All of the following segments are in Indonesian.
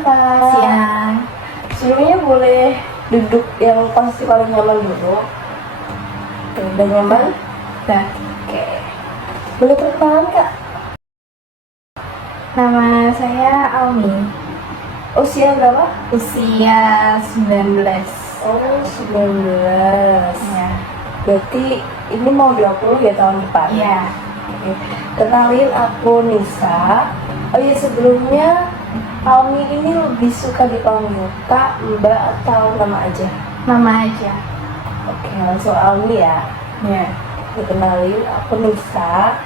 Kak, Siang. sebelumnya boleh duduk yang pasti paling nyaman dulu. Oke, udah nyaman? Dah. Oke. Boleh perkenalan Kak? Nama saya Almi. Usia berapa? Usia 19. Oh, 19. Ya. Berarti ini mau 20 ya tahun depan? Iya. Oke. Kenalin aku Nisa. Oh iya, sebelumnya Almi ini lebih suka dipanggil Kak, Mbak, atau nama aja? Nama aja. Oke, langsung Almi ya. Ya. Kenalin, aku Nisa.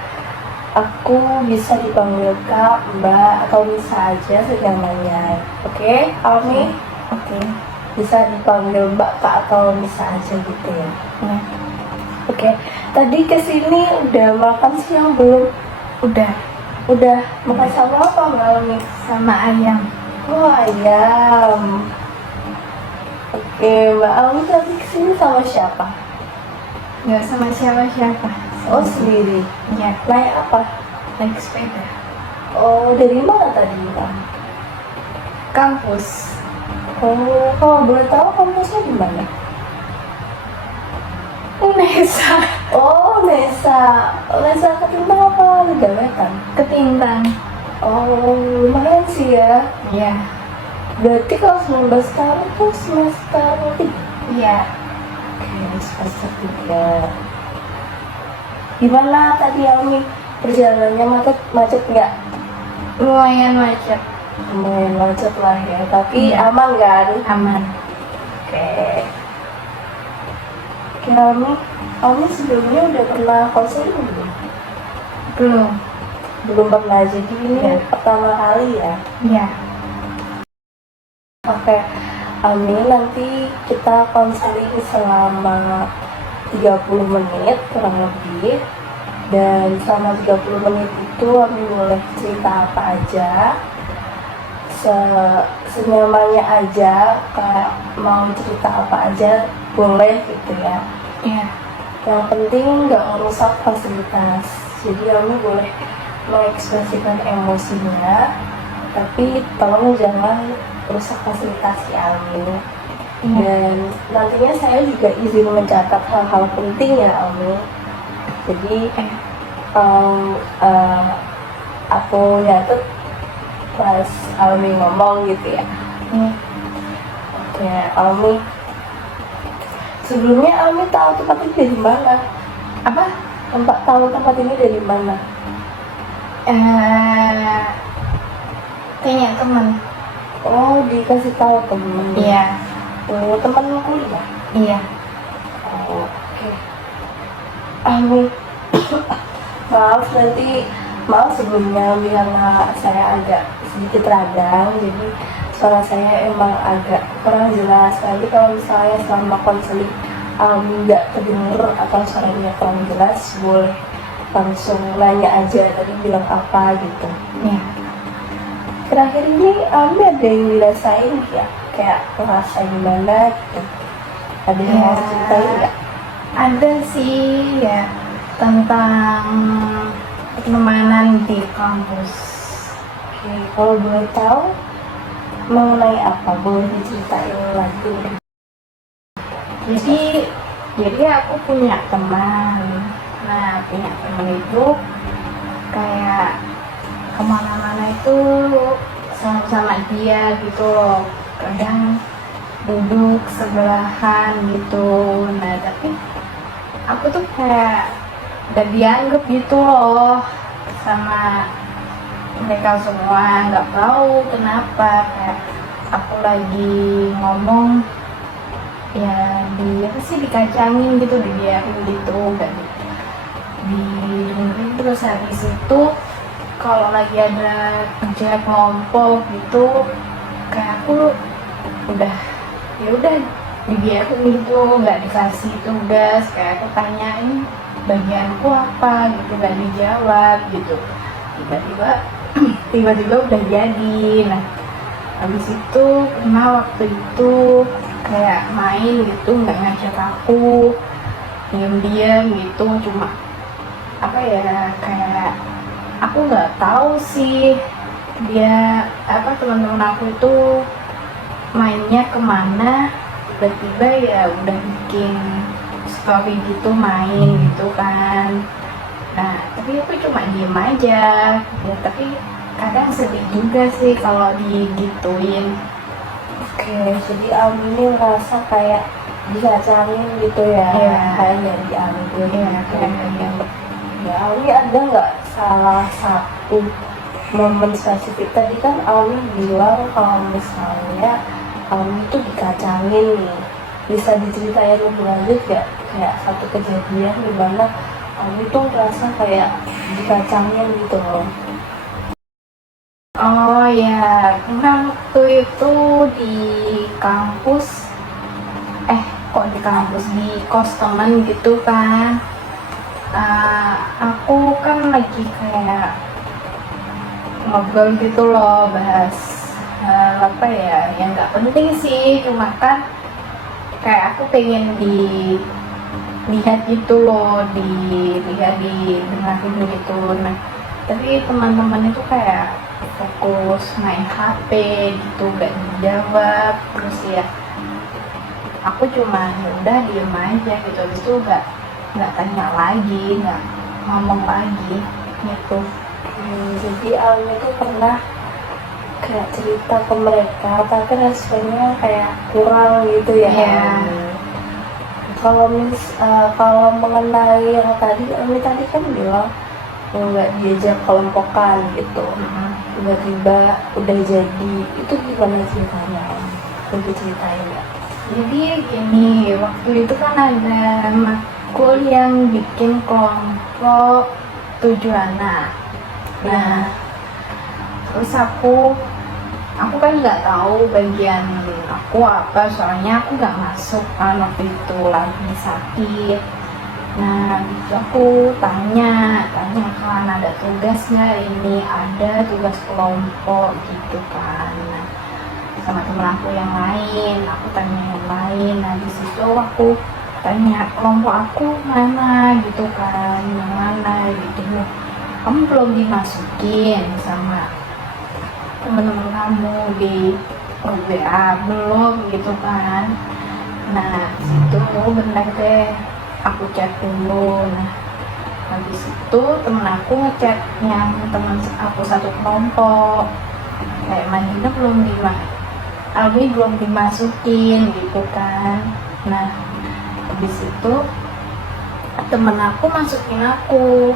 Aku bisa dipanggil Kak, Mbak, atau Nisa aja senyamannya. Oke, Almi? Oke. Bisa dipanggil Mbak, Kak, atau Nisa aja gitu ya. Ya. Oke, tadi kesini udah makan siang belum? Udah. Udah makan sama apa Mbak Almi? Sama ayam. Oh, ayam. Oke, Mbak Almi tadi kesini sama siapa? Nggak sama siapa-siapa. Oh, sendiri. Ya. Naik apa? Naik sepeda. Oh, dari mana tadi Mbak? Kampus. Oh, kalau boleh tahu kampusnya di mana? Unesa. Oh, Nesa. Nesa Ketimbang apa Legawetan? Ketintang. Oh, lumayan sih ya. Ya. Berarti kalau 19 tahun itu semester 3. Iya. Oke, semester 3. Gimana tadi Almi? Perjalanannya macet nggak? Lumayan macet. Lumayan macet lah ya, tapi Iya. aman kan? Aman. Oke. Oke, Almi sebelumnya udah pernah konseling belum? Belum. Belum pernah, jadi ini Ya. pertama kali ya. Ya. Oke, Almi nanti kita konseling selama 30 menit kurang lebih. Dan selama 30 menit itu Almi boleh cerita apa aja, senyamannya aja, kayak mau cerita apa aja boleh gitu ya. Iya. Yang penting nggak merusak fasilitas. Jadi Almi boleh mengekspresikan emosinya, tapi tolong jangan rusak fasilitas ya Almi. Iya. Dan nantinya saya juga izin mencatat hal-hal penting ya Almi. Jadi aku nyatet pas Almi ngomong gitu ya. Iya. Oke, Almi. Sebelumnya Almi tahu tempat ini dari mana? Apa? Tahu tempat ini dari mana? Tanya teman. Oh, dikasih tahu temen. Iya. Oh, temen kuliah. Iya. Oh, oke. Almi, maaf sebelumnya karena saya agak sedikit radang, jadi suara saya emang agak kurang jelas. Nanti kalau misalnya selama konseling nggak terdengar atau suaranya kurang jelas, boleh langsung nanya aja tadi bilang apa gitu. Iya. Terakhir ini Almi ada yang dirasain ya? Kayak ngerasa gimana gitu? Ada yang Ya. mau ceritain nggak? Ada sih ya tentang pertemanan di kampus. Oke, kalau boleh tahu mengenai apa? Boleh diceritain lagi? Jadi aku punya teman. Nah, punya teman itu kayak kemana-mana itu sama dia gitu loh. Kadang duduk sebelahan gitu. Nah, tapi aku tuh kayak gak dianggap gitu loh sama mereka semua. Nggak tahu kenapa, kayak aku lagi ngomong ya apa sih dikacangin gitu, dibiarin gitu, nggak didengerin. Terus habis itu kalau lagi ada kerja kelompok gitu, kayak aku udah dibiarin gitu, nggak dikasih tugas. Kayak aku tanyain bagianku apa gitu, nggak dijawab gitu. Tiba-tiba udah jadi. Nah, habis itu pernah waktu itu kayak main gitu, nggak ngajak aku, diam-diam gitu, cuma apa ya, kayak aku nggak tahu sih dia apa teman-teman aku itu mainnya kemana, tiba-tiba ya udah bikin story gitu main gitu kan. Nah tapi aku cuma diem aja ya, tapi kadang sedih juga sih kalau digituin. Oke, jadi Almi ini ngerasa kayak dikacangin gitu ya, Iya. kayak nggak diambil Iya, gitu. kayak nggak diambil. Ya, Almi ada nggak salah satu momen spesifik? Tadi kan Almi bilang kalau misalnya Almi itu dikacangin nih, bisa diceritain lebih lanjut gak? Kayak satu kejadian di mana Almi tuh ngerasa kayak dikacangin gitu loh. Oh ya, memang waktu itu di kampus, kok di kampus, di kos temen gitu kan. Aku kan lagi kayak ngobrol gitu loh, bahas apa ya, yang nggak penting sih, cuma kan kayak aku pengen dilihat gitu loh, dilihat, didengarin gitu. Nah tapi teman-teman itu kayak fokus main HP gitu, gak dijawab. Terus ya aku cuma ya udah diem aja gitu, habis itu nggak tanya lagi, nggak ngomong lagi gitu. Jadi Almi tuh pernah kayak cerita ke mereka, tapi responnya kayak kurang gitu ya. Iya. Kalau mengenai yang tadi Almi tadi kan bilang nggak diajak kelompokan gitu, tiba-tiba udah jadi, itu gimana ceritanya? Untuk ceritain ya. Jadi gini, waktu itu kan ada makul yang bikin kelompok 7 anak. Nah, terus aku kan nggak tahu bagian aku apa, soalnya aku nggak masuk kan waktu itu, lagi sakit. Nah gitu aku tanya kan ada tugasnya, ini ada tugas kelompok gitu kan. Nah, sama temen aku yang lain, aku tanya yang lain. Nah di situ aku tanya kelompok aku mana gitu kan, yang mana gitu. Kamu belum dimasukin sama teman-teman kamu di grup WA belum gitu kan. Nah situ benar deh, aku chat dulu. Nah habis itu temen aku ngechat yang teman aku satu kelompok, kayak Madina Almi belum dimasukin gitu kan. Nah habis itu temen aku masukin aku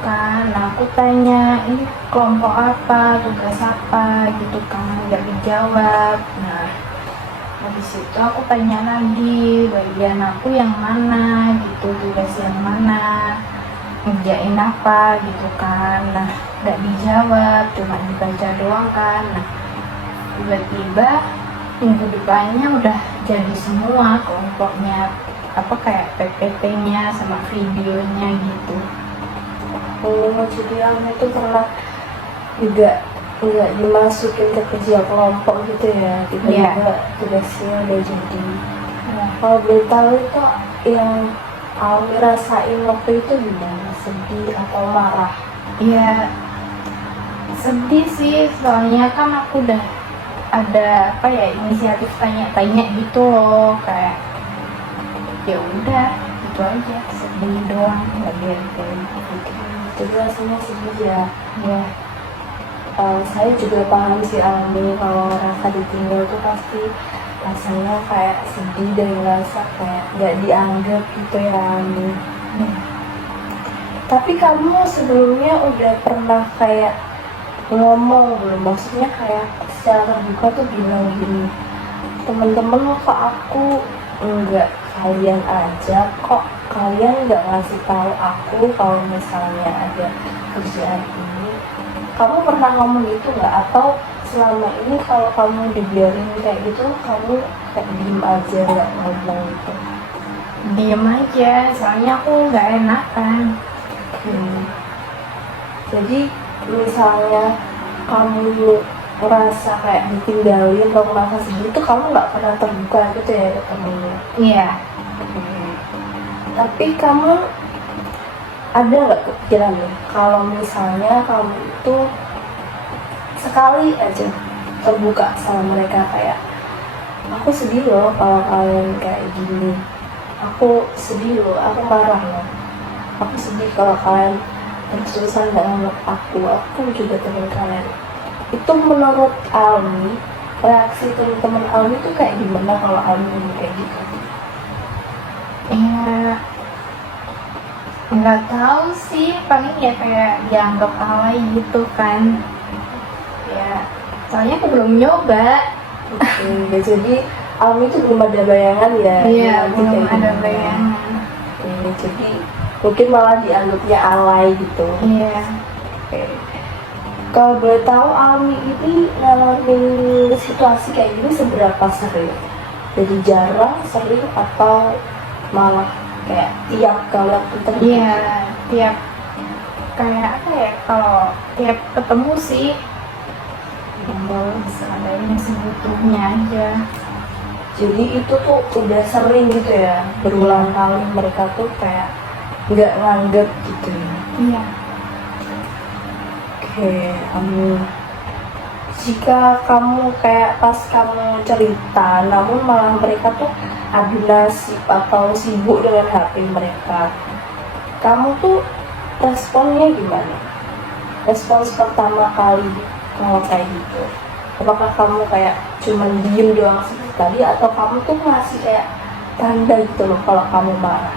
kan. Nah aku tanya ini kelompok apa, tugas apa gitu kan, nggak dijawab. Nah habis itu aku tanya lagi bagian aku yang mana gitu, tugas yang mana, ngerjain apa gitu kan. Nah nggak dijawab, cuma dibaca doang kan. Nah tiba-tiba minggu depannya udah jadi semua kelompoknya, apa kayak PPT-nya sama videonya gitu. Jadi Almi itu pernah juga nggak dimasukin ke kerja kelompok gitu ya, tiba-tiba tugasnya udah jadi. Kalau boleh tahu itu yang Almi rasain waktu itu gimana? Sedih atau marah? Ya sedih sih, soalnya kan aku udah ada apa ya, inisiatif tanya-tanya gitu loh, kayak ya udah gitu aja, sedih doang, nggak bete gitu. Jadi rasanya sedih ya. Saya juga paham sih Almi, kalau rasa ditinggal tuh pasti rasanya kayak sedih dan ngerasa kayak nggak dianggap gitu ya Almi. Tapi kamu sebelumnya udah pernah kayak ngomong belum? Maksudnya kayak secara terbuka tuh bilang gini, temen-temen kok aku nggak kalian aja, kok kalian nggak ngasih tahu aku kalau misalnya ada kerjaan ini. Kamu pernah ngomong gitu nggak? Atau selama ini kalau kamu dibiarin kayak gitu, kamu kayak diem aja nggak ngomong gitu? Diem aja, soalnya aku nggak enakan. Jadi misalnya kamu merasa kayak ditinggalin atau merasa sedih itu, kamu nggak pernah terbuka gitu ya ke temennya? Iya. Tapi kamu ada nggak kepikiran nih kalau misalnya kamu itu sekali aja terbuka sama mereka kayak aku sedih loh kalau kalian kayak gini, aku sedih loh, aku marah loh, aku sedih kalau kalian terus-terusan gak nganggap aku juga teman kalian. Itu menurut Almi, reaksi teman-teman Almi itu kayak gimana kalau Almi ngomong kayak gitu? Ya nggak tahu sih, paling ya kayak dianggap alay gitu kan. Ya soalnya aku belum nyoba. Ya, jadi Almi itu belum ada bayangan ya? Iya, nanti belum kayak ada gimana. bayangan. Jadi mungkin malah dianggapnya alay gitu. Iya. Oke. Kalau boleh tahu Almi ini ngalamin situasi kayak gini seberapa sering? Jadi jarang, sering, atau malah kayak tiap kali ketemu? Iya, tiap kayak apa ya, kalau tiap ketemu sih seadanya sebutuhnya aja. Jadi itu tuh udah sering gitu ya, berulang kali mereka tuh kayak nggak nganggep gitu ya. Iya. Oke, jika kamu kayak pas kamu cerita, namun malah mereka tuh adu nasib atau sibuk dengan HP mereka, kamu tuh responnya gimana? Respons pertama kali kalau kayak gitu, apakah kamu kayak cuman diem doang seperti tadi, atau kamu tuh ngasih kayak tanda gitu loh kalau kamu marah?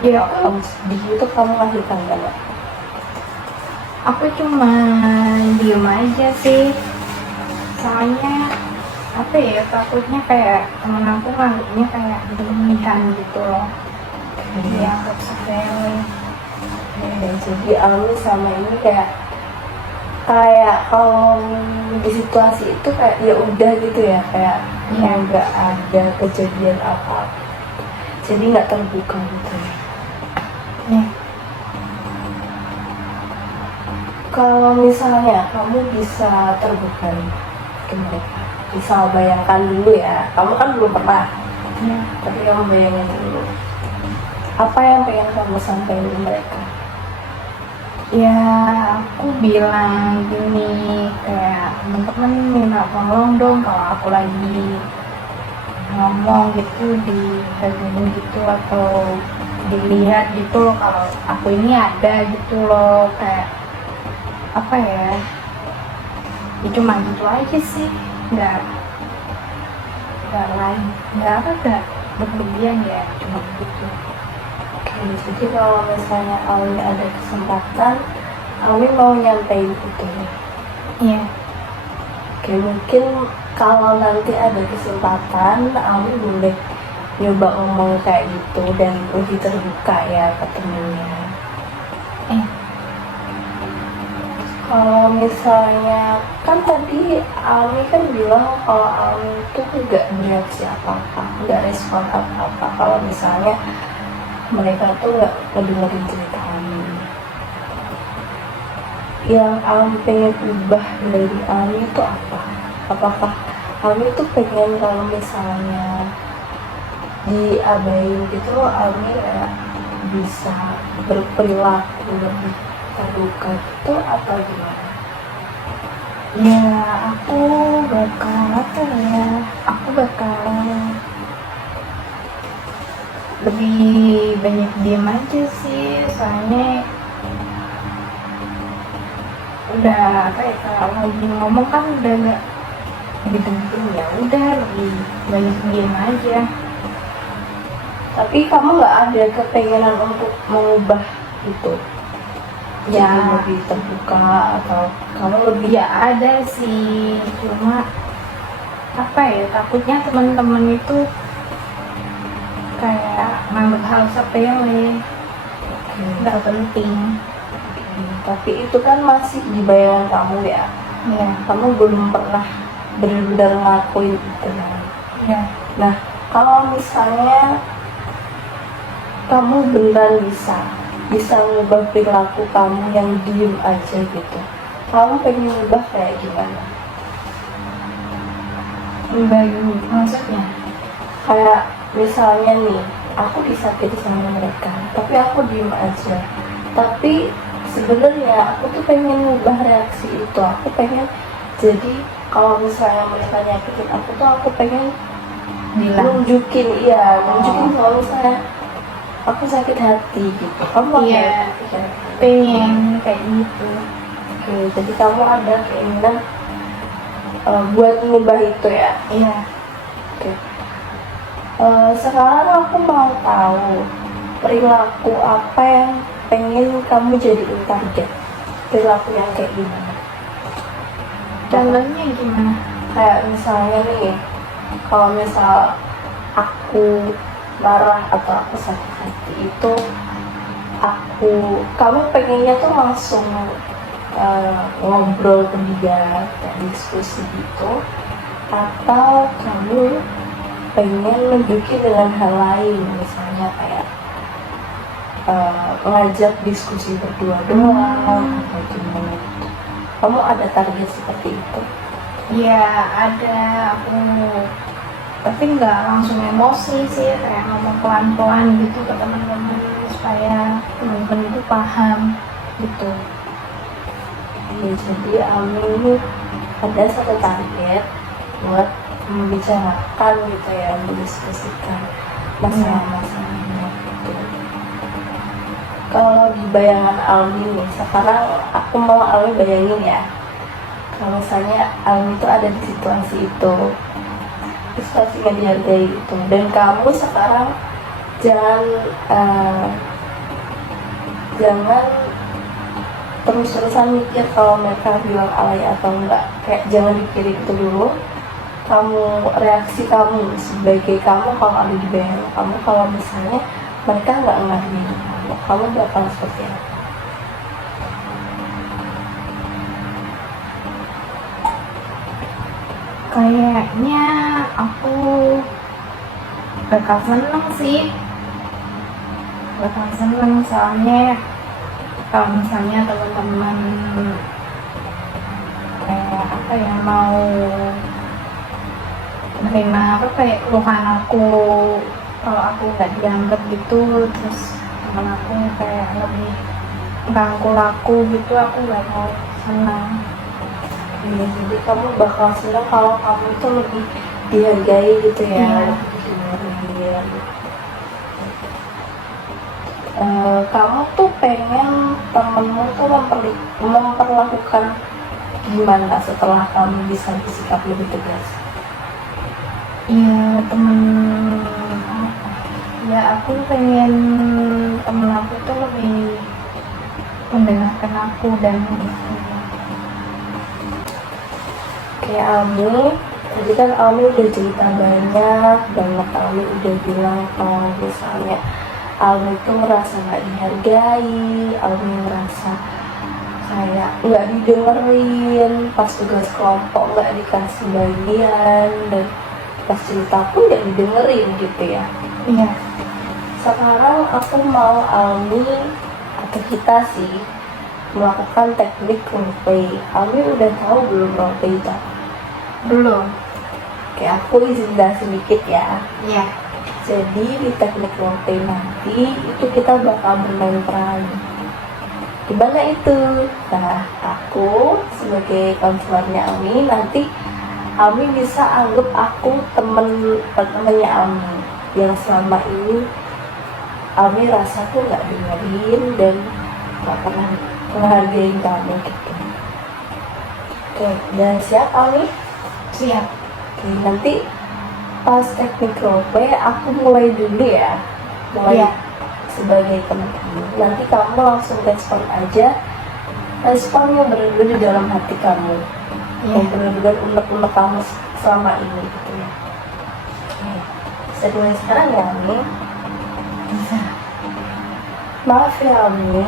Ya, Kalau kamu sedih itu kamu ngasih tanda nggak? aku cuma diem aja sih, soalnya apa ya, takutnya kayak temen aku nganggapnya kayak berlebihan gitu loh, dianggap sepele. Ya, jadi Almi sama ini kayak kalau di situasi itu kayak ya udah gitu ya, kayak Iya. nggak ada kejadian apa, jadi nggak terbuka gitu ya. Ya. Kalau misalnya kamu bisa terbuka nih ke mereka, bisa bayangkan dulu ya, kamu kan belum pernah, Ya. tapi kamu bayangin dulu apa yang pengen kamu sampaikan ke mereka. Ya, aku bilang gini, kayak temen-temen minta tolong dong kalau aku lagi ngomong gitu di Facebook gitu, atau dilihat gitu loh kalau aku ini ada gitu loh, kayak apa ya, cuma gitu aja sih, nggak lain, nggak berlebihan ya, cuma gitu. Oke, jadi kalau misalnya Almi ada kesempatan, Almi mau nyampein itu. Iya. Oke, mungkin kalau nanti ada kesempatan, Almi boleh nyoba ngomong kayak gitu dan lebih terbuka ya ke temennya. Kalau misalnya, kan tadi Almi kan bilang kalau Almi itu nggak bereaksi apa-apa, nggak respon apa-apa kalau misalnya mereka tuh nggak ngedengerin cerita Almi. Yang Almi pengen ubah dari Almi itu apa? Apakah Almi tuh pengen kalau misalnya diabain gitu, Almi kayak bisa berperilaku lebih terbuka gitu atau gimana? Ya, aku bakal apa ya, aku bakal lebih banyak diam aja sih, soalnya udah apa ya, kalau lagi ngomong kan udah gak didengerin, ya udah lebih banyak diam aja. Tapi kamu nggak ada kepengenan untuk mengubah itu? Ya. Jadi lebih terbuka atau kamu lebih Ya ada sih, cuma apa ya, takutnya teman-teman itu kayak nganggap hal sepele, nggak penting. tapi itu kan masih di bayangan kamu ya, Ya. kamu belum pernah benar-benar ngelakuin itu kan? Ya. Nah, kalau misalnya kamu benar bisa ngubah perilaku kamu yang diem aja gitu, kamu pengen ngubah kayak gimana? Bagi maksudnya, Kayak misalnya nih, aku disakiti sama mereka tapi aku diem aja, Tapi sebenarnya aku tuh pengen ngubah reaksi itu. Aku pengen jadi kalau misalnya mereka nyakitin aku tuh aku pengen bilang nunjukin kalau misalnya aku sakit hati gitu. Kamu Iya. ada pikiran? pengen kayak gitu. Oke, jadi kamu ada keinginan buat ngubah itu ya. Iya. Oke. Sekarang aku mau tahu perilaku apa yang pengen kamu jadiin target. Perilaku yang kayak gimana? Contohnya gimana? Kayak misalnya nih, kalau misal aku marah atau aku sakit hati itu, kamu pengennya tuh langsung ngobrol ke dia, kayak diskusi gitu, atau kamu pengen nunjukin dengan hal lain, misalnya kayak ngajak diskusi berdua doang atau gimana gitu. Kamu ada target seperti itu? Iya, ada. Aku tapi nggak langsung emosi sih, kayak ngomong pelan-pelan gitu ke teman-teman supaya teman-teman itu paham gitu. Jadi ini ada satu target buat membicarakan gitu ya, mendiskusikan masalah-masalahnya gitu. Kalau di bayangan Almi nih, sekarang aku mau Almi bayangin ya, kalau misalnya Almi itu ada di situasi itu, situasi yang dihargai itu, dan kamu sekarang jangan terus-terusan mikir kalau mereka bilang alay atau enggak, kayak jangan dipikirin itu dulu. Kamu reaksi kamu sebagai kamu kalau ada di bayangan kamu, kalau misalnya mereka nggak ngerti kamu bakal seperti apa? Kayaknya aku bakal seneng sih, soalnya kalau misalnya teman-teman kayak apa ya, mau menerima apa kayak keluhan aku, kalau aku nggak dianggap gitu, terus teman aku kayak lebih rangkul aku gitu, aku bakal senang. Iya, jadi kamu bakal senang kalau kamu itu lebih dihargai gitu ya, Iya. lebih dihargai. Kamu tuh pengen temenmu tuh memperlakukan gimana setelah kamu bisa bersikap lebih tegas? Ya temen apa? Ya aku pengen temen aku tuh lebih mendengarkan aku dan Kayak Almi, tadi kan Almi udah cerita banyak banget. Almi udah bilang kalau misalnya Almi tuh merasa nggak dihargai, Almi merasa kayak nggak didengerin, pas tugas kelompok nggak dikasih bagian, dan pas cerita pun nggak didengerin gitu ya. iya. Sekarang aku mau Almi atau kita sih melakukan teknik roleplay. Almi udah tahu belum roleplay itu apa? Belum. Kayak aku izin jelasin sedikit ya. Iya. Jadi di teknik roleplay nanti itu kita bakal bermain peran. Gimana itu? Nah, aku sebagai konselornya Almi, nanti Almi bisa anggap aku temennya Almi yang selama ini Almi rasa tuh nggak dengerin dan nggak pernah menghargai kamu gitu. Oke, udah siap Almi? Siap. Oke, nanti pas teknik roleplay aku mulai dulu ya. Mulai Iya. sebagai teman kamu. Nanti kamu langsung respon aja. Responnya benar-benar di dalam hati kamu. Iya. Yang benar-benar unek-unek kamu selama ini gitu ya. Oke. Bisa mulai sekarang ya Almi? Bisa. Maaf ya Almi,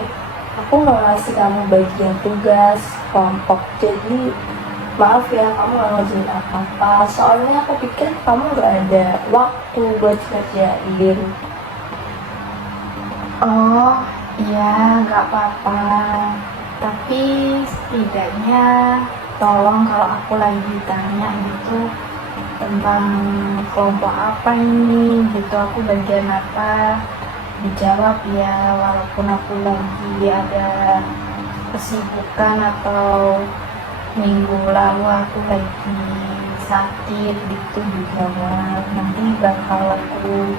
aku nggak ngasih kamu bagian tugas kelompok, jadi maaf ya kamu nggak ngerjain apa-apa, soalnya aku pikir kamu nggak ada waktu buat ngerjain. Oh iya, nggak apa-apa, tapi setidaknya tolong kalau aku lagi ditanya gitu tentang kelompok apa ini gitu, aku bagian apa, dijawab ya, walaupun aku lagi ada kesibukan atau minggu lalu aku lagi sakit gitu dijawab. Nanti bakal aku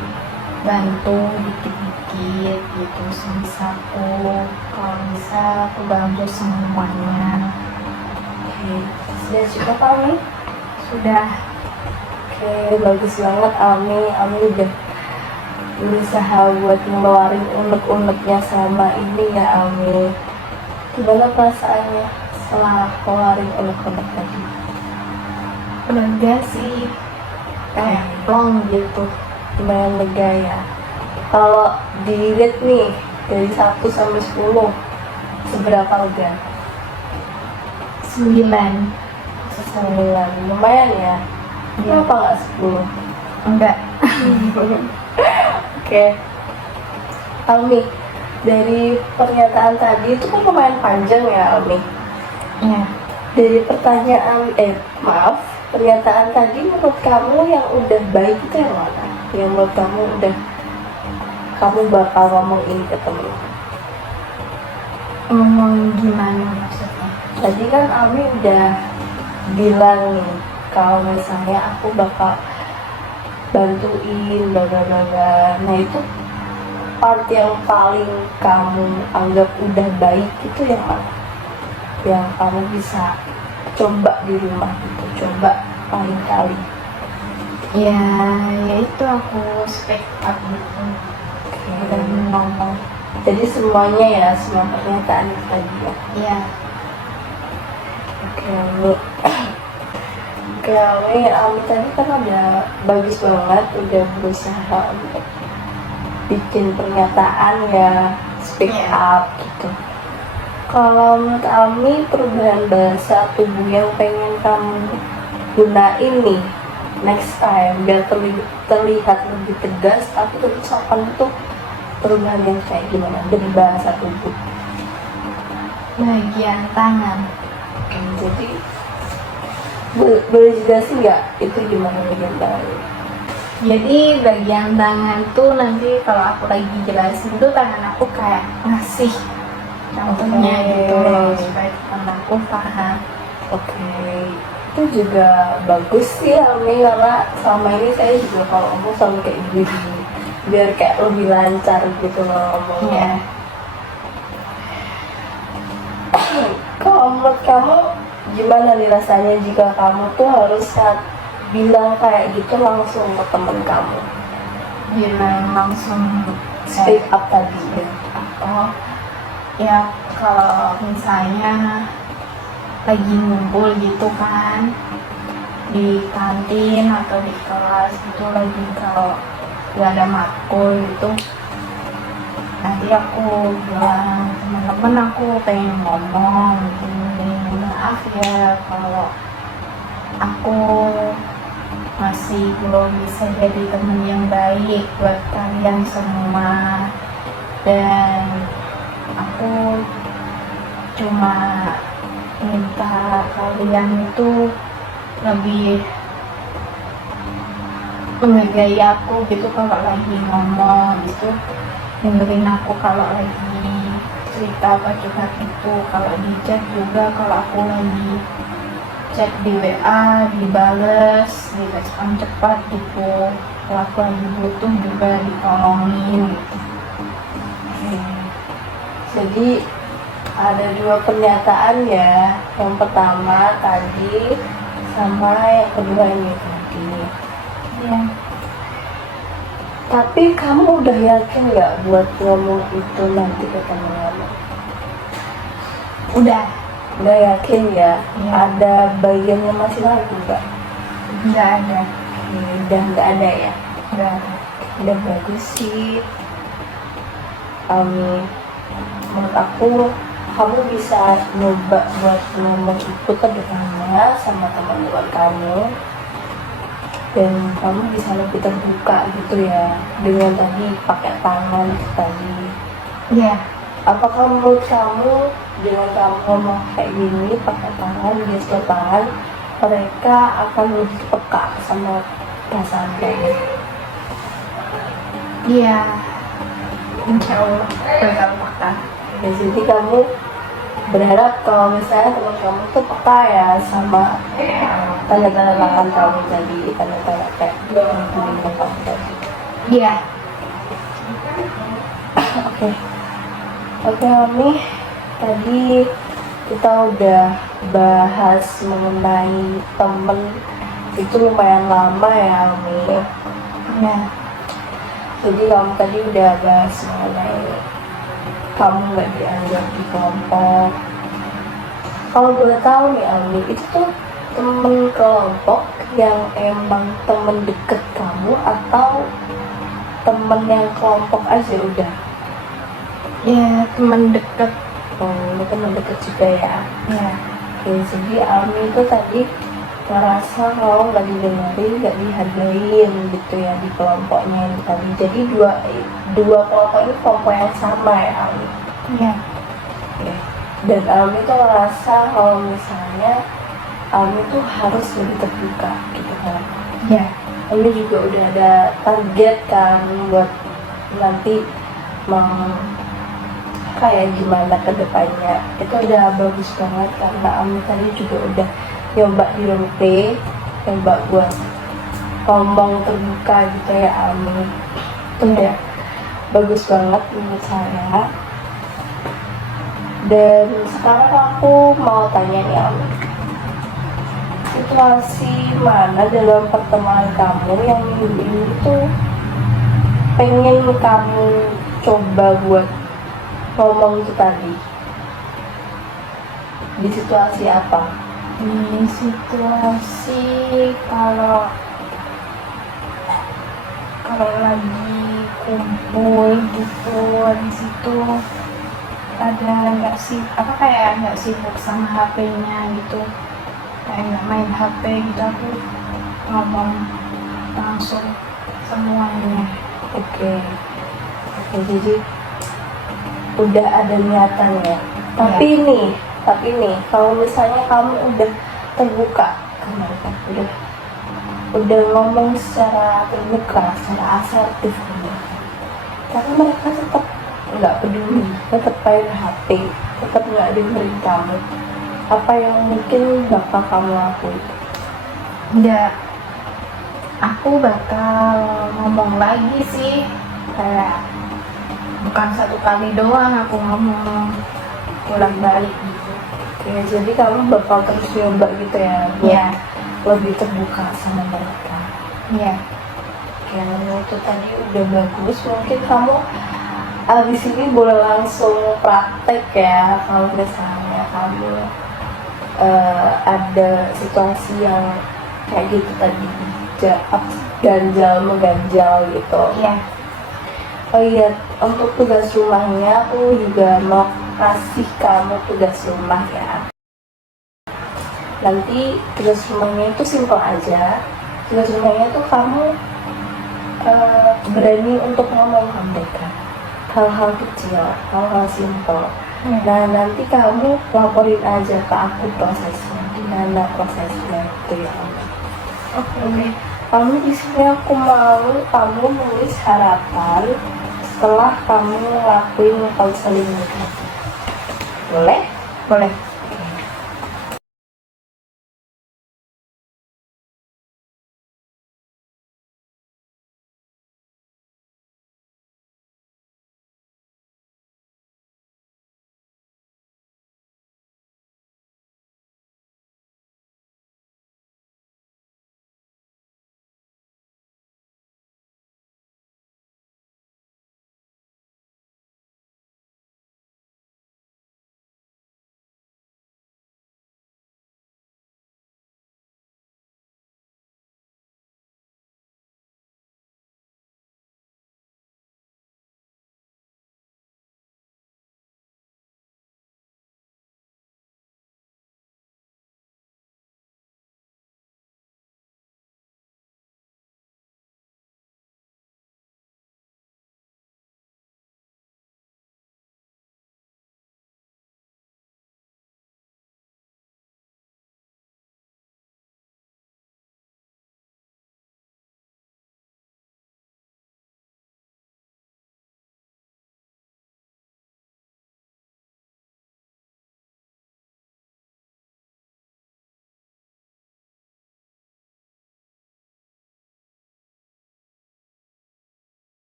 bantu dikit-dikit gitu sebisa aku, kalau bisa aku bantu semuanya. Oke, sudah cukup Ami? Sudah. Oke, bagus banget Ami. Ami udah berusaha buat ngeluarin unek-uneknya sama ini ya Ami. Gimana perasaannya setelah keluarin unek-unek tadi? Lega sih, kayak plong gitu. Lumayan lega ya. Kalau di-rate nih dari 1 sampai 10, seberapa lega? 9. 9. Lumayan ya. Iya. Kenapa nggak 10? Enggak. Oke. Almi, dari pernyataan tadi itu kan lumayan panjang ya Almi. Ya. Dari pernyataan tadi menurut kamu yang udah baik itu yang mana? Yang menurut kamu udah kamu bakal ngomong ini ke temen? Ngomong gimana maksudnya? Tadi kan Almi udah bilang nih kalau misalnya aku bakal bantuin bla bla bla bla. Nah itu part yang paling kamu anggap udah baik itu yang mana? Yang kamu bisa coba di rumah gitu, coba paling kali. Ya itu aku speak up gitu. Dan ngomong. Jadi semuanya ya, semua pernyataan itu tadi ya. Ya. Oke, Oke, Ami tadi kan udah bagus banget, udah berusaha untuk bikin pernyataan ya, speak up gitu. Kalau menurut Ami, perubahan bahasa tubuh yang pengen kamu gunain nih next time biar terlihat lebih tegas tapi tetap sopan, itu perubahan yang kayak gimana dari bahasa tubuh? Bagian tangan. Oke, jadi boleh jelasin nggak itu gimana bagian tangan? Jadi bagian tangan tuh nanti kalau aku lagi jelasin tuh tangan aku kayak ngasih contohnya gitu loh, supaya teman aku paham. Oke, itu juga bagus sih Ami, karena selama ini saya juga kalau ngomong selalu kayak gini biar kayak lebih lancar gitu loh ngomongnya. Kalau menurut kamu gimana nih rasanya jika kamu tuh harus bilang kayak gitu langsung ke temen kamu? Bilang langsung Speak up tadi ya. oh ya, kalau misalnya lagi ngumpul gitu kan di kantin atau di kelas gitu, lagi kalau gak ada matkul gitu, nanti aku bilang teman-teman aku pengen ngomong gini, maaf ya kalau aku masih belum bisa jadi teman yang baik buat kalian semua, dan aku cuma minta kalian itu lebih menghargai aku gitu kalau lagi ngomong gitu, dengerin aku kalau lagi cerita apa juga gitu, kalau di chat juga kalau aku lagi chat di WA dibales, direspon cepat gitu, kalau aku lagi butuh juga ditolongin gitu. Jadi ada 2 pernyataan ya, yang pertama tadi sama yang kedua ini tadi. Ya. Tapi kamu udah yakin nggak buat ngomong itu nanti ke temen kamu? Udah yakin ya? Iya. Ada bagiannya masih ragu nggak? Nggak ada. Udah nggak ada ya? Nggak ada. Udah bagus sih. Menurut aku kamu bisa nyoba buat ngomong itu ke depannya sama teman-teman kamu, dan kamu bisa lebih terbuka gitu ya dengan tadi pakai tangan tadi. Iya. Apakah menurut kamu dengan kamu ngomong kayak gini pakai tangan, gestur tangan, mereka akan lebih peka sama perasaan kayak gitu? Iya. Insya Allah bakal peka. Ya, jadi kamu berharap kalau misalnya teman kamu tuh peka ya sama tanda-tanda tangan kamu tadi, tanda-tanda kayak bimbingan kamu tadi. Iya. Oke, oke Mami, tadi kita udah bahas mengenai temen itu lumayan lama ya Mami. Ya. Jadi kamu tadi udah bahas mengenai kamu nggak dianggap di kelompok. Kalau boleh tahu nih Ami, itu tuh temen kelompok yang emang temen deket kamu atau temen yang kelompok aja udah? Ya, teman dekat. Oh, temen deket juga ya. Ya. Oke, jadi Ami itu tadi ngerasa kalau nggak didengerin, nggak dihargain gitu ya di kelompoknya ini tadi. Jadi dua kelompok ini kelompok yang sama ya Ami. Ya. Oke. Dan Ami tuh ngerasa kalau misalnya Ami tuh harus lebih terbuka gitu kan. Ya. Ami juga udah ada target kan buat nanti mau kayak gimana ke depannya. Itu udah bagus banget karena Ami tadi juga udah nyoba di Romte, nyoba buat ngomong terbuka gitu ya Ami. Itu udah bagus banget menurut saya. Dan sekarang aku mau tanya nih Ami, situasi mana dalam pertemanan kamu yang minggu ini tuh pengen kamu coba buat ngomong itu tadi? Di situasi apa? Di situasi kalau lagi kumpul gitu, di situ ada nggak sih apa kayak nggak sibuk sama HP-nya gitu, kayak nggak main HP gitu, aku ngomong langsung semuanya. Oke, jadi udah ada niatan ya. Tapi nih, kalau misalnya kamu udah terbuka ke mereka, udah ngomong secara terbuka, secara asertif gitu, tapi mereka tetap nggak peduli, tetap main HP, tetap nggak dengerin kamu, apa yang mungkin bakal kamu lakuin? Ya, aku bakal ngomong lagi sih, kayak bukan satu kali doang aku ngomong, ulang balik gitu. Ya, jadi kamu bakal terus nyoba gitu ya buat Iya. lebih terbuka sama mereka. Iya. Yang itu tadi udah bagus, mungkin kamu abis ini boleh langsung praktek ya kalau misalnya kamu ada situasi yang kayak gitu tadi, ganjal mengganjal gitu. Iya. Oh iya, untuk tugas rumahnya aku juga mau kasih kamu tugas rumah ya. Nanti tugas rumahnya itu simpel aja. Tugas rumahnya tuh kamu berani untuk ngomong ke mereka hal-hal kecil, hal-hal simpel. Nah, nanti kamu laporin aja ke aku prosesnya, gimana prosesnya itu ya. Oke. Kamu di sini aku mau kamu nulis harapan setelah kamu ngelakuin konseling itu. Boleh? Boleh.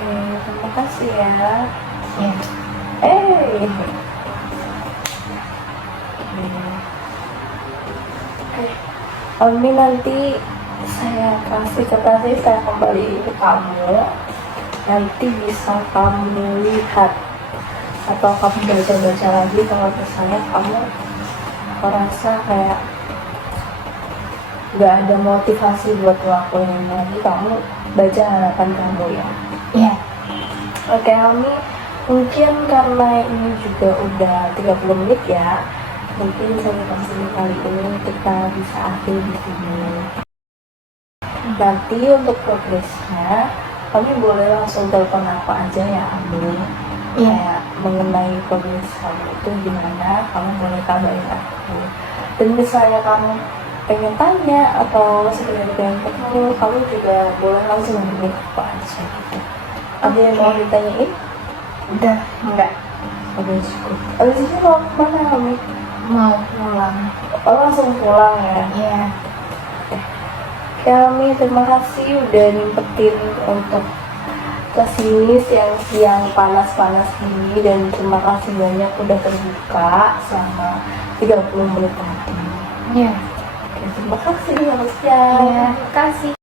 Oke, terima kasih ya. Ya. Ini nanti saya kasih kertasnya, saya kembali ke kamu. Nanti bisa kamu lihat atau kamu baca-baca lagi. Kalau misalnya kamu merasa kayak gak ada motivasi buat ngelakuin lagi, kamu baca harapan kamu ya. Iya. Oke, Ami, mungkin karena ini juga udah 30 menit ya, mungkin sesi kali ini kita bisa akhir di sini. Nanti untuk progresnya, kami boleh langsung telepon apa aja ya, Ami. Iya. Kayak mengenai progres kamu itu gimana, kamu boleh kabarin aku. Dan misalnya kamu pengen tanya atau sekedar pengen ketemu, kamu juga boleh langsung hubungin aku aja gitu. Ada yang mau ditanyain? Udah enggak Udah cukup. Abis ini mau kemana kamu? mau pulang. Oh, langsung pulang ya? Iya. Kami terima kasih udah nyempetin untuk kesini siang-siang panas-panas ini, dan terima kasih banyak udah terbuka selama 30 menit tadi. Iya. Oke, terima kasih, selamat siang. Iya, kasih.